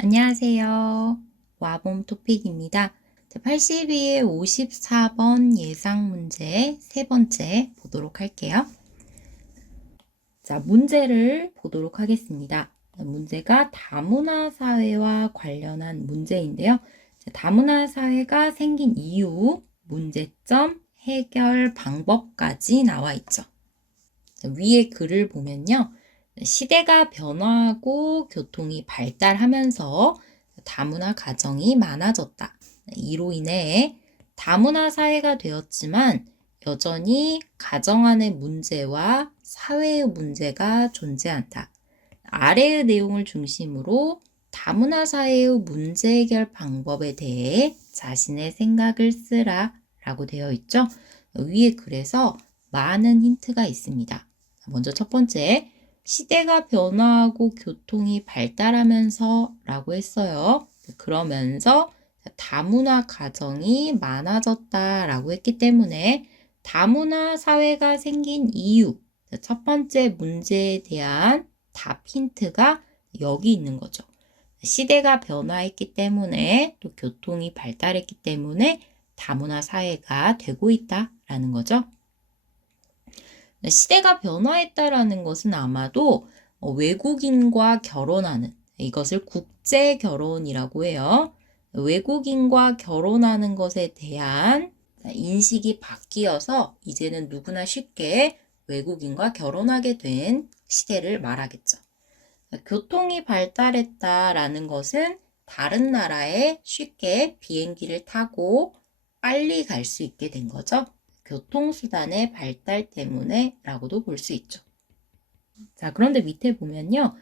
안녕하세요. 와봄 토픽입니다. 82의 54번 예상 문제 세 번째 보도록 할게요. 자, 문제를 보도록 하겠습니다. 문제가 다문화 사회와 관련한 문제인데요. 자, 다문화 사회가 생긴 이유, 문제점, 해결 방법까지 나와 있죠. 자, 위에 글을 보면요. 시대가 변화하고 교통이 발달하면서 다문화 가정이 많아졌다. 이로 인해 다문화 사회가 되었지만 여전히 가정 안의 문제와 사회의 문제가 존재한다. 아래의 내용을 중심으로 다문화 사회의 문제 해결 방법에 대해 자신의 생각을 쓰라 라고 되어 있죠. 위에 글에서 많은 힌트가 있습니다. 먼저 첫 번째, 시대가 변화하고 교통이 발달하면서 라고 했어요. 그러면서 다문화 가정이 많아졌다 라고 했기 때문에 다문화 사회가 생긴 이유, 첫 번째 문제에 대한 답 힌트가 여기 있는 거죠. 시대가 변화했기 때문에 또 교통이 발달했기 때문에 다문화 사회가 되고 있다라는 거죠. 시대가 변화했다라는 것은 아마도 외국인과 결혼하는, 이것을 국제 결혼이라고 해요. 외국인과 결혼하는 것에 대한 인식이 바뀌어서 이제는 누구나 쉽게 외국인과 결혼하게 된 시대를 말하겠죠. 교통이 발달했다라는 것은 다른 나라에 쉽게 비행기를 타고 빨리 갈 수 있게 된 거죠. 교통수단의 발달 때문에 라고도 볼 수 있죠. 자, 그런데 밑에 보면요.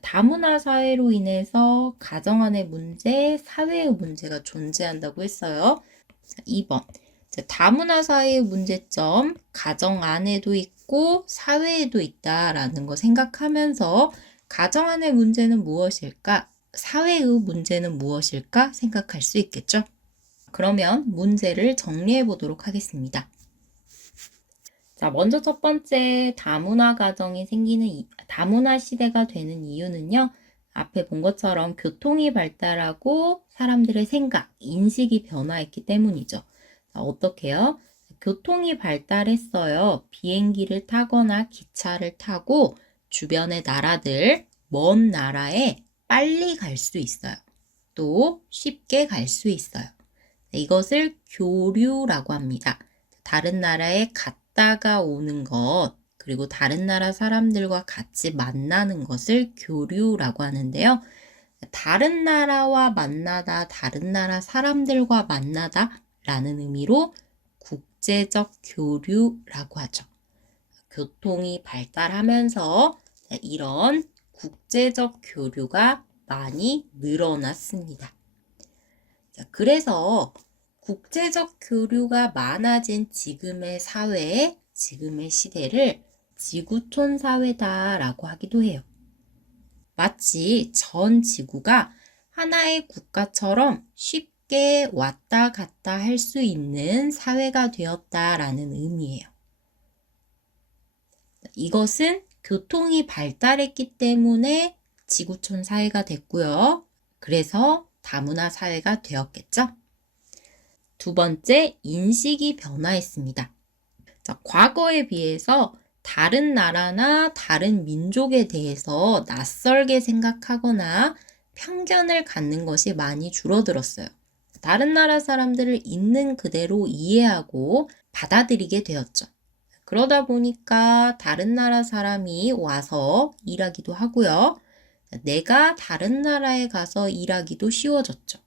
다문화 사회로 인해서 가정 안의 문제, 사회의 문제가 존재한다고 했어요. 자, 2번. 자, 다문화 사회의 문제점, 가정 안에도 있고 사회에도 있다라는 거 생각하면서 가정 안의 문제는 무엇일까? 사회의 문제는 무엇일까? 생각할 수 있겠죠. 그러면 문제를 정리해 보도록 하겠습니다. 자, 먼저 첫 번째 다문화 가정이 생기는 다문화 시대가 되는 이유는요. 앞에 본 것처럼 교통이 발달하고 사람들의 생각, 인식이 변화했기 때문이죠. 자, 어떻게요? 교통이 발달했어요. 비행기를 타거나 기차를 타고 주변의 나라들, 먼 나라에 빨리 갈 수 있어요. 또 쉽게 갈 수 있어요. 이것을 교류라고 합니다. 다른 나라에 갔다가 오는 것, 그리고 다른 나라 사람들과 같이 만나는 것을 교류라고 하는데요. 다른 나라와 만나다, 다른 나라 사람들과 만나다 라는 의미로 국제적 교류라고 하죠. 교통이 발달하면서 이런 국제적 교류가 많이 늘어났습니다. 자, 그래서 국제적 교류가 많아진 지금의 사회, 지금의 시대를 지구촌 사회다라고 하기도 해요. 마치 전 지구가 하나의 국가처럼 쉽게 왔다 갔다 할 수 있는 사회가 되었다라는 의미예요. 이것은 교통이 발달했기 때문에 지구촌 사회가 됐고요. 그래서 다문화 사회가 되었겠죠? 두 번째, 인식이 변화했습니다. 자, 과거에 비해서 다른 나라나 다른 민족에 대해서 낯설게 생각하거나 편견을 갖는 것이 많이 줄어들었어요. 다른 나라 사람들을 있는 그대로 이해하고 받아들이게 되었죠. 그러다 보니까 다른 나라 사람이 와서 일하기도 하고요. 내가 다른 나라에 가서 일하기도 쉬워졌죠.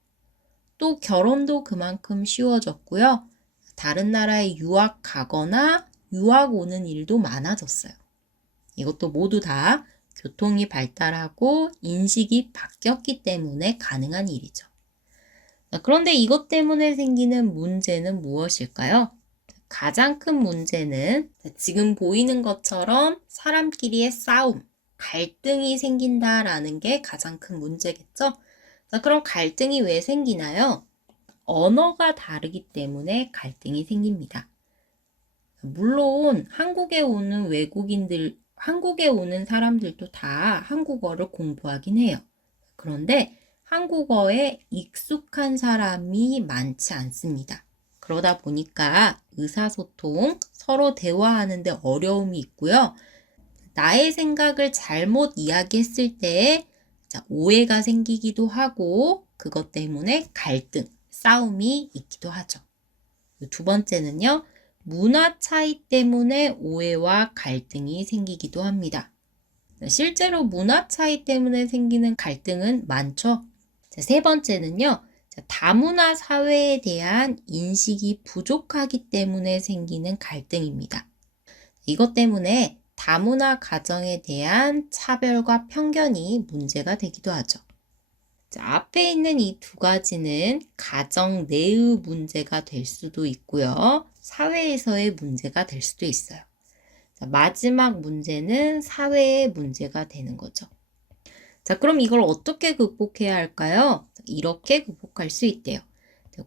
또 결혼도 그만큼 쉬워졌고요. 다른 나라에 유학 가거나 유학 오는 일도 많아졌어요. 이것도 모두 다 교통이 발달하고 인식이 바뀌었기 때문에 가능한 일이죠. 그런데 이것 때문에 생기는 문제는 무엇일까요? 가장 큰 문제는 지금 보이는 것처럼 사람끼리의 싸움, 갈등이 생긴다라는 게 가장 큰 문제겠죠? 자, 그럼 갈등이 왜 생기나요? 언어가 다르기 때문에 갈등이 생깁니다. 물론 한국에 오는 한국에 오는 사람들도 다 한국어를 공부하긴 해요. 그런데 한국어에 익숙한 사람이 많지 않습니다. 그러다 보니까 의사소통, 서로 대화하는데 어려움이 있고요. 나의 생각을 잘못 이야기했을 때 오해가 생기기도 하고 그것 때문에 갈등, 싸움이 있기도 하죠. 두 번째는요. 문화 차이 때문에 오해와 갈등이 생기기도 합니다. 실제로 문화 차이 때문에 생기는 갈등은 많죠. 세 번째는요. 다문화 사회에 대한 인식이 부족하기 때문에 생기는 갈등입니다. 이것 때문에 다문화 가정에 대한 차별과 편견이 문제가 되기도 하죠. 앞에 있는 이 두 가지는 가정 내의 문제가 될 수도 있고요. 사회에서의 문제가 될 수도 있어요. 마지막 문제는 사회의 문제가 되는 거죠. 자, 그럼 이걸 어떻게 극복해야 할까요? 이렇게 극복할 수 있대요.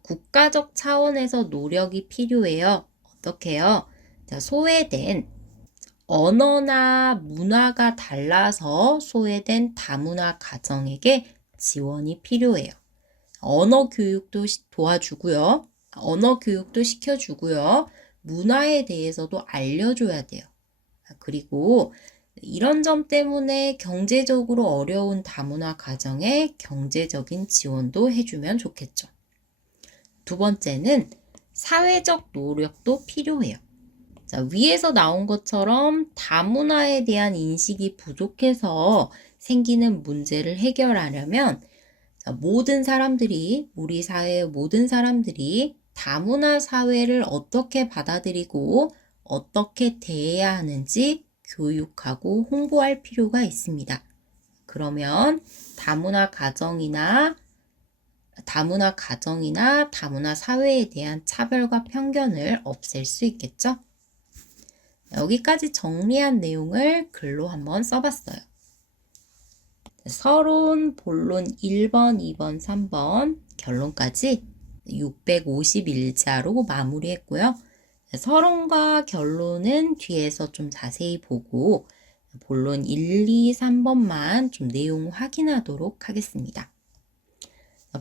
국가적 차원에서 노력이 필요해요. 어떻게요? 자, 소외된 언어나 문화가 달라서 소외된 다문화 가정에게 지원이 필요해요. 언어 교육도 도와주고요. 언어 교육도 시켜주고요. 문화에 대해서도 알려줘야 돼요. 그리고 이런 점 때문에 경제적으로 어려운 다문화 가정에 경제적인 지원도 해주면 좋겠죠. 두 번째는 사회적 노력도 필요해요. 자, 위에서 나온 것처럼 다문화에 대한 인식이 부족해서 생기는 문제를 해결하려면 모든 사람들이, 우리 사회의 모든 사람들이 다문화 사회를 어떻게 받아들이고 어떻게 대해야 하는지 교육하고 홍보할 필요가 있습니다. 그러면 다문화 가정이나 다문화 사회에 대한 차별과 편견을 없앨 수 있겠죠? 여기까지 정리한 내용을 글로 한번 써봤어요. 서론, 본론 1번, 2번, 3번 결론까지 651자로 마무리했고요. 서론과 결론은 뒤에서 좀 자세히 보고 본론 1, 2, 3번만 좀 내용 확인하도록 하겠습니다.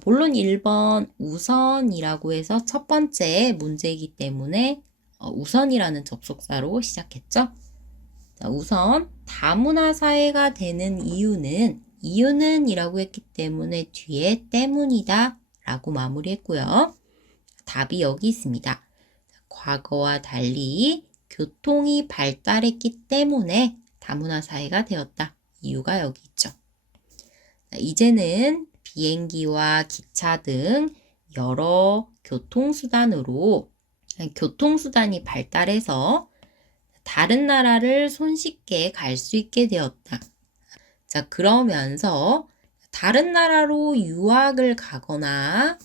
본론 1번 우선이라고 해서 첫 번째 문제이기 때문에 우선이라는 접속사로 시작했죠. 자, 우선 다문화 사회가 되는 이유는 이라고 했기 때문에 뒤에 때문이다 라고 마무리했고요. 답이 여기 있습니다. 과거와 달리 교통이 발달했기 때문에 다문화 사회가 되었다. 이유가 여기 있죠. 자, 이제는 비행기와 기차 등 여러 교통수단이 발달해서 다른 나라를 손쉽게 갈 수 있게 되었다. 자, 그러면서 다른 나라로 유학을 가거나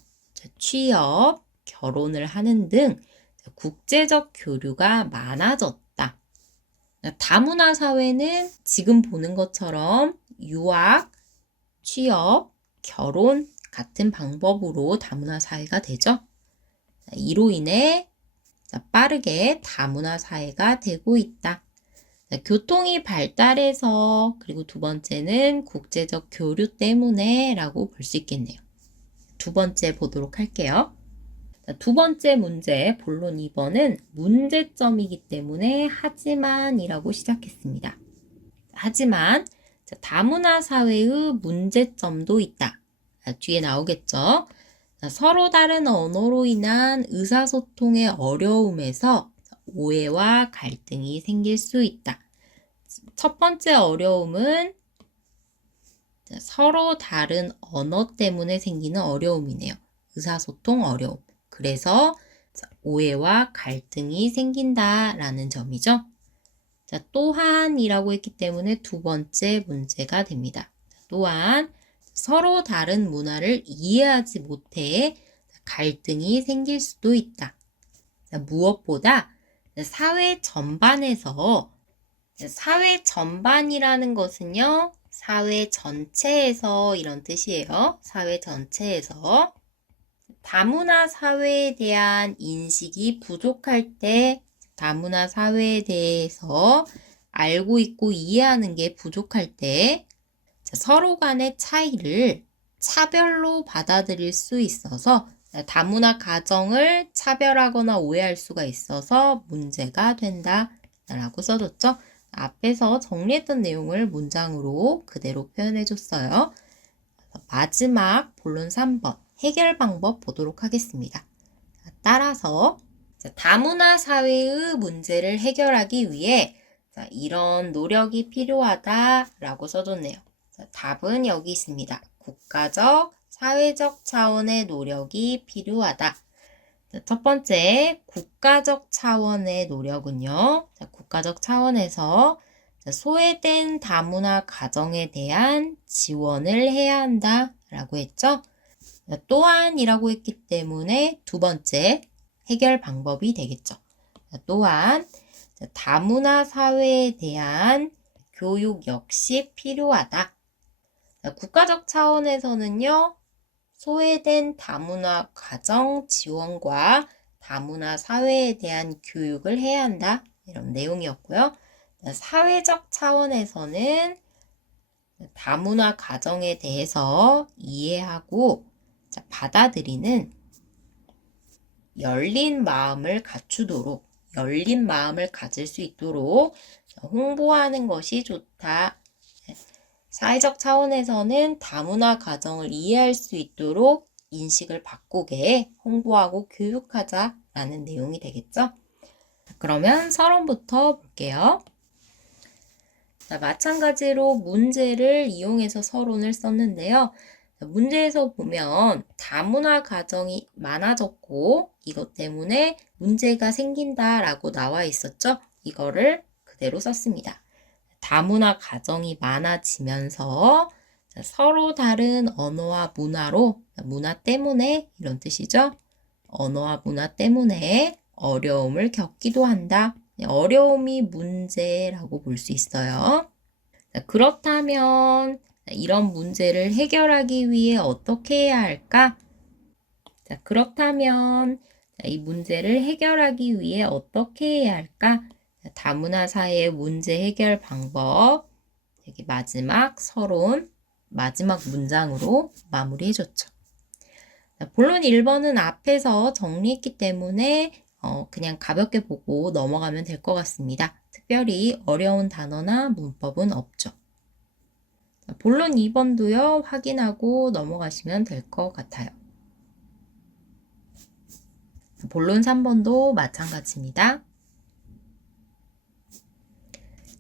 취업, 결혼을 하는 등 국제적 교류가 많아졌다. 다문화 사회는 지금 보는 것처럼 유학, 취업, 결혼 같은 방법으로 다문화 사회가 되죠. 이로 인해 빠르게 다문화 사회가 되고 있다. 교통이 발달해서 그리고 두 번째는 국제적 교류 때문에 라고 볼 수 있겠네요. 두 번째 보도록 할게요. 두 번째 문제 본론 2번은 문제점이기 때문에 하지만 이라고 시작했습니다. 하지만 다문화 사회의 문제점도 있다. 뒤에 나오겠죠. 서로 다른 언어로 인한 의사소통의 어려움에서 오해와 갈등이 생길 수 있다. 첫 번째 어려움은 서로 다른 언어 때문에 생기는 어려움이네요. 의사소통 어려움. 그래서 오해와 갈등이 생긴다라는 점이죠. 자, 또한이라고 했기 때문에 두 번째 문제가 됩니다. 또한 서로 다른 문화를 이해하지 못해 갈등이 생길 수도 있다. 자, 무엇보다 사회 전반이라는 것은요, 사회 전체에서 이런 뜻이에요. 사회 전체에서 다문화 사회에 대한 인식이 부족할 때, 다문화 사회에 대해서 알고 있고 이해하는 게 부족할 때 서로 간의 차이를 차별로 받아들일 수 있어서 다문화 가정을 차별하거나 오해할 수가 있어서 문제가 된다 라고 써줬죠. 앞에서 정리했던 내용을 문장으로 그대로 표현해 줬어요. 마지막 본론 3번 해결 방법 보도록 하겠습니다. 따라서 다문화 사회의 문제를 해결하기 위해 이런 노력이 필요하다라고 써줬네요. 답은 여기 있습니다. 국가적, 사회적 차원의 노력이 필요하다. 첫 번째, 국가적 차원의 노력은요. 국가적 차원에서 소외된 다문화 가정에 대한 지원을 해야 한다라고 했죠. 또한이라고 했기 때문에 두 번째 해결 방법이 되겠죠. 또한 다문화 사회에 대한 교육 역시 필요하다. 국가적 차원에서는요. 소외된 다문화 가정 지원과 다문화 사회에 대한 교육을 해야 한다. 이런 내용이었고요. 사회적 차원에서는 다문화 가정에 대해서 이해하고 받아들이는 열린 마음을 갖추도록, 열린 마음을 가질 수 있도록 홍보하는 것이 좋다. 사회적 차원에서는 다문화 가정을 이해할 수 있도록 인식을 바꾸게 홍보하고 교육하자라는 내용이 되겠죠. 그러면 서론부터 볼게요. 마찬가지로 문제를 이용해서 서론을 썼는데요. 문제에서 보면 다문화 가정이 많아졌고 이것 때문에 문제가 생긴다라고 나와 있었죠. 이거를 그대로 썼습니다. 다문화 가정이 많아지면서 서로 다른 언어와 문화로, 문화 때문에 이런 뜻이죠. 언어와 문화 때문에 어려움을 겪기도 한다. 어려움이 문제라고 볼 수 있어요. 그렇다면 이런 문제를 해결하기 위해 어떻게 해야 할까? 그렇다면 이 문제를 해결하기 위해 어떻게 해야 할까? 다문화 사회의 문제 해결 방법, 여기 마지막 서론, 마지막 문장으로 마무리해줬죠. 본론 1번은 앞에서 정리했기 때문에 그냥 가볍게 보고 넘어가면 될 것 같습니다. 특별히 어려운 단어나 문법은 없죠. 본론 2번도요, 확인하고 넘어가시면 될 것 같아요. 본론 3번도 마찬가지입니다.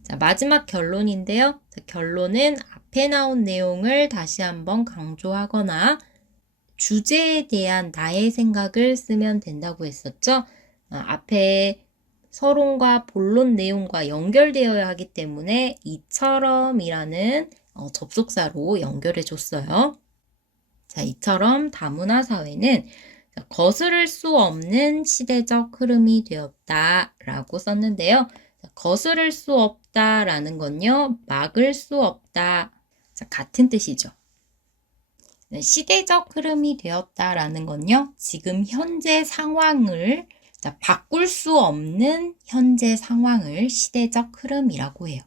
자, 마지막 결론인데요. 결론은 앞에 나온 내용을 다시 한번 강조하거나 주제에 대한 나의 생각을 쓰면 된다고 했었죠. 앞에 서론과 본론 내용과 연결되어야 하기 때문에 이처럼이라는 접속사로 연결해 줬어요. 자, 이처럼 다문화 사회는 거스를 수 없는 시대적 흐름이 되었다라고 썼는데요. 거스를 수 없다라는 건요, 막을 수 없다. 자, 같은 뜻이죠. 시대적 흐름이 되었다라는 건요, 지금 현재 상황을 바꿀 수 없는 현재 상황을 시대적 흐름이라고 해요.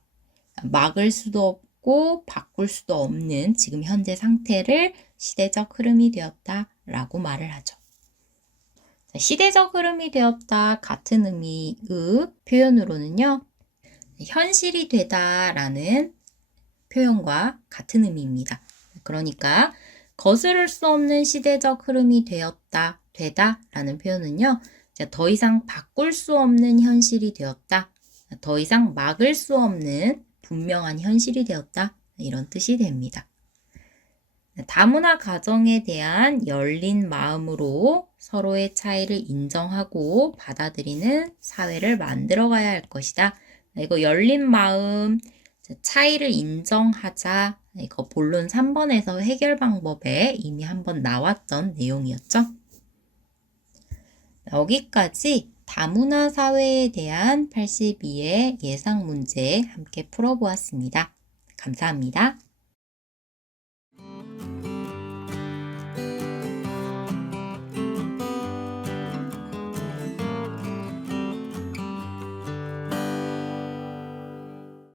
막을 수도 없고 바꿀 수도 없는 지금 현재 상태를 시대적 흐름이 되었다라고 말을 하죠. 시대적 흐름이 되었다 같은 의미의 표현으로는요. 현실이 되다라는 표현과 같은 의미입니다. 그러니까 거스를 수 없는 시대적 흐름이 되다라는 표현은요. 더 이상 바꿀 수 없는 현실이 되었다. 더 이상 막을 수 없는 분명한 현실이 되었다. 이런 뜻이 됩니다. 다문화 가정에 대한 열린 마음으로 서로의 차이를 인정하고 받아들이는 사회를 만들어가야 할 것이다. 이거 열린 마음, 차이를 인정하자. 이거 본론 3번에서 해결 방법에 이미 한번 나왔던 내용이었죠. 여기까지 다문화 사회에 대한 82의 예상 문제 함께 풀어보았습니다. 감사합니다.